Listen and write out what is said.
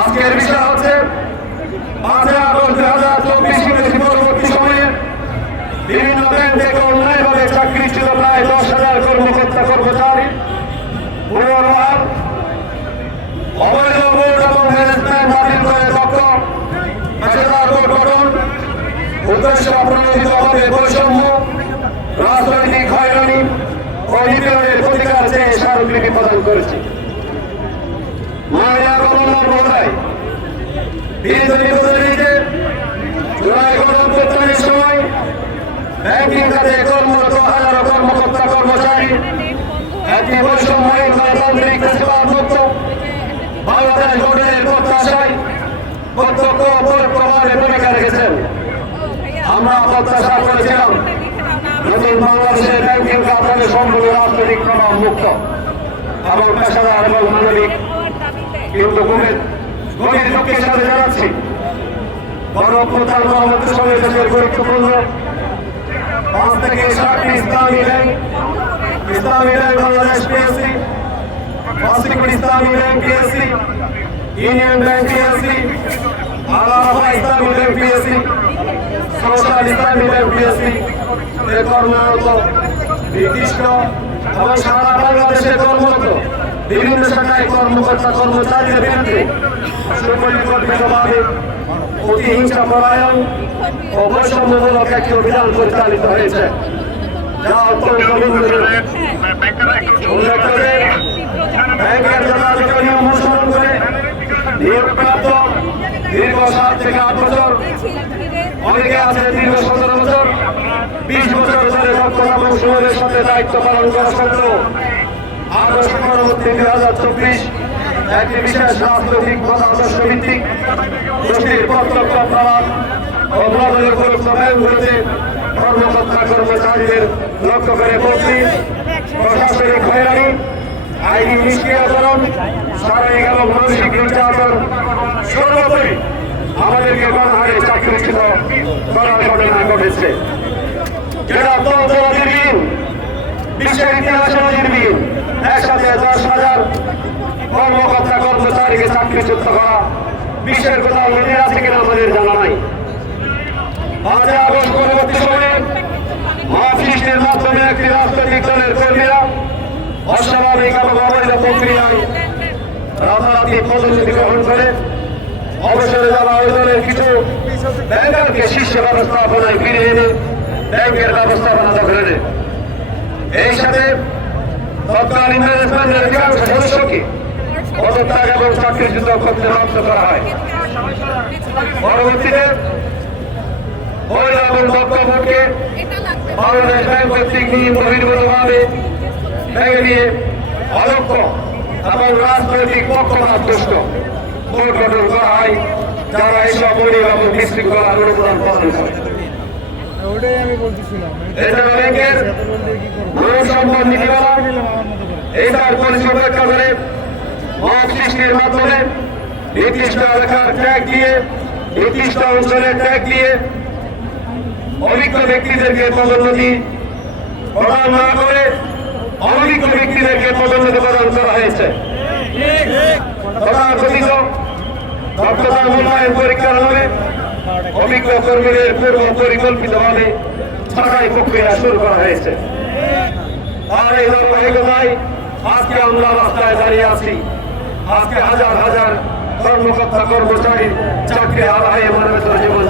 আজকের বিষয় হচ্ছে 5 আগস্ট 2024 পরবর্তী সময়ে বিভিন্ন ব্যাংক থেকে অন্যায়ভাবে চাকরিচ্যুত প্রায় 10,000 কর্মকর্তা কর্মচারী পুনর্বার অবৈধ বোর্ড এবং ম্যানেজমেন্ট বাতিল করে দক্ষ পেশাদার বোর্ড গঠন, উদ্দেশ্য প্রণোদিতভাবে বৈষম্য, রাজনৈতিক হয়রানি ও নিপীড়নের প্রতিকার চেয়ে স্মারকলিপি প্রদান করেছে। মাননীয় গভর্নর মহোদয়, জুলাই গণঅভ্যুত্থানের সময় ব্যাংকিং খাতে কর্মরত হাজারো কর্মকর্তা কর্মচারী একটি বৈষম্যহীন গণতান্ত্রিক ফেসিবাদ মুক্ত বাংলাদেশ গঠনের প্রত্যাশায় প্রত্যক্ষ ও পরোক্ষভাবে ভূমিকা রেখেছেন। আমরা প্রত্যাশা করেছিলাম নতুন বাংলাদেশের ব্যাংকিং খাত হবে সম্পূর্ণ রাজনৈতিক প্রভাব মুক্ত এবং পেশাদার এবং মানবিক, কিন্তু গভীর দুঃখের সাথে জানাচ্ছি গণঅভ্যুত্থান পরবর্তী সময়ে দেশের গুরুত্বপূর্ণ 5 থেকে 7টি ইসলামী ব্যাংক বাংলাদেশ পিএসসি, ফার্স্ট ইসলামী bank PSC, union bank PSC, আলাদা ইসলামী ব্যাংক পিএসসি, সোশ্যাল ইসলামী ব্যাংক পিএসসি এর কর্মরত নির্দিষ্ট এবং সারা বাংলাদেশে কর্মরত বিভিন্ন শাখায় কর্মকর্তা কর্মচারীদের বিরুদ্ধে সুপরিকল্পিতভাবে প্রতিহিংসা পরায়ণ ও বৈষম্যমূলক একটি অভিযান পরিচালিত হয়েছে, যা অত্যন্ত উল্লেখ করে ব্যাংকের যথাযথ নিয়ম অনুসরণ করে নিয়োগপ্রাপ্ত দীর্ঘ 7 থেকে 8 বছর, অনেকে আছে দীর্ঘ 17 বছর, 20 বছর ধরে দক্ষতা এবং সময়ের সাথে দায়িত্ব পালন করা সত্ত্বেও আগস্ট পরবর্তী 2024 একটি বিশেষ রাজনৈতিক মতাদর্শ ভিত্তিক গোষ্ঠীর প্রত্যক্ষ প্রভাব ও গুরুত্ব ব্যাংকগুলিতে কর্মকর্তা কর্মচারীদের লক্ষ্য করে বদলি, প্রশাসনিক হয়রানি, আইনি নিষ্ক্রিয়করণ, শারীরিক এবং মানসিক নির্যাতন, সর্বোপরি আমাদেরকে গণহারে চাকরিচ্যুত করার ঘটনা ঘটেছে, যেটা তন্ত্রবাদীর বিশ্বের ইতিহাসে নজিরবিহীন। একসাথে 10,000 কর্মকর্তা কর্মচারীকে চাকরিচ্যুত করা বিশ্বের কোথাও নজির আছে কিনা আমাদের জানা নাই। 5 আগস্ট পরবর্তী সময়ে মত সৃষ্টির মাধ্যমে একটি রাজনৈতিক দলের কর্মীরা অস্বাভাবিক এবং অবৈধ প্রক্রিয়ায় রাতারাতি পদোন্নতি গ্রহণ করে অবসরে যাওয়া ওই দলের কিছু ব্যাংকারকে শীর্ষ ব্যবস্থাপনায় ফিরিয়ে এনে ব্যাংকের ব্যবস্থাপনা দখলে নেয়। এই সাথে তৎকালীন ম্যানেজমেন্টের অধিকাংশ সদস্যকে পদত্যাগ এবং চাকরিচ্যুত করতে বাধ্য করা হয়। পরবর্তীতে মহিলা এবং দক্ষ বোর্ডকে বাংলাদেশ ব্যাংক কর্তৃক নিয়ম বহির্ভূতভাবে ভেঙে দিয়ে অদক্ষ এবং রাজনৈতিক পক্ষপাতদুষ্ট বোর্ড গঠন করা হয়, যারা এইসব অনিয়ম এবং বিশৃঙ্খলার অনুমোদন প্রদান করে। এছাড়া ব্যাংকের মানব সম্পদ নীতিমালা এইটার পলিসি উপেক্ষা করে মত সৃষ্টির মাধ্যমে নির্দিষ্ট এলাকার ট্যাগ দিয়ে, নির্দিষ্ট অঞ্চলের ট্যাগ দিয়ে অভিজ্ঞ ব্যক্তিদেরকে পদোন্নতি প্রদান না করে অনভিজ্ঞ ব্যক্তিদেরকে পদোন্নতি প্রদান করা হয়েছে। তথাকথিত দক্ষতা মূল্যায়ন পরীক্ষার নামে অভিজ্ঞ কর্মীদের পূর্ব পরিকল্পিতভাবে ছাঁটাই প্রক্রিয়া শুরু করা হয়েছে। আর এই ধারাবাহিকতায় আজকে আমরা রাস্তায় দাঁড়িয়ে আছি। আজকে হাজার হাজার কর্মকর্তা কর্মচারী চাকরি হারায় মানবেতর জীবন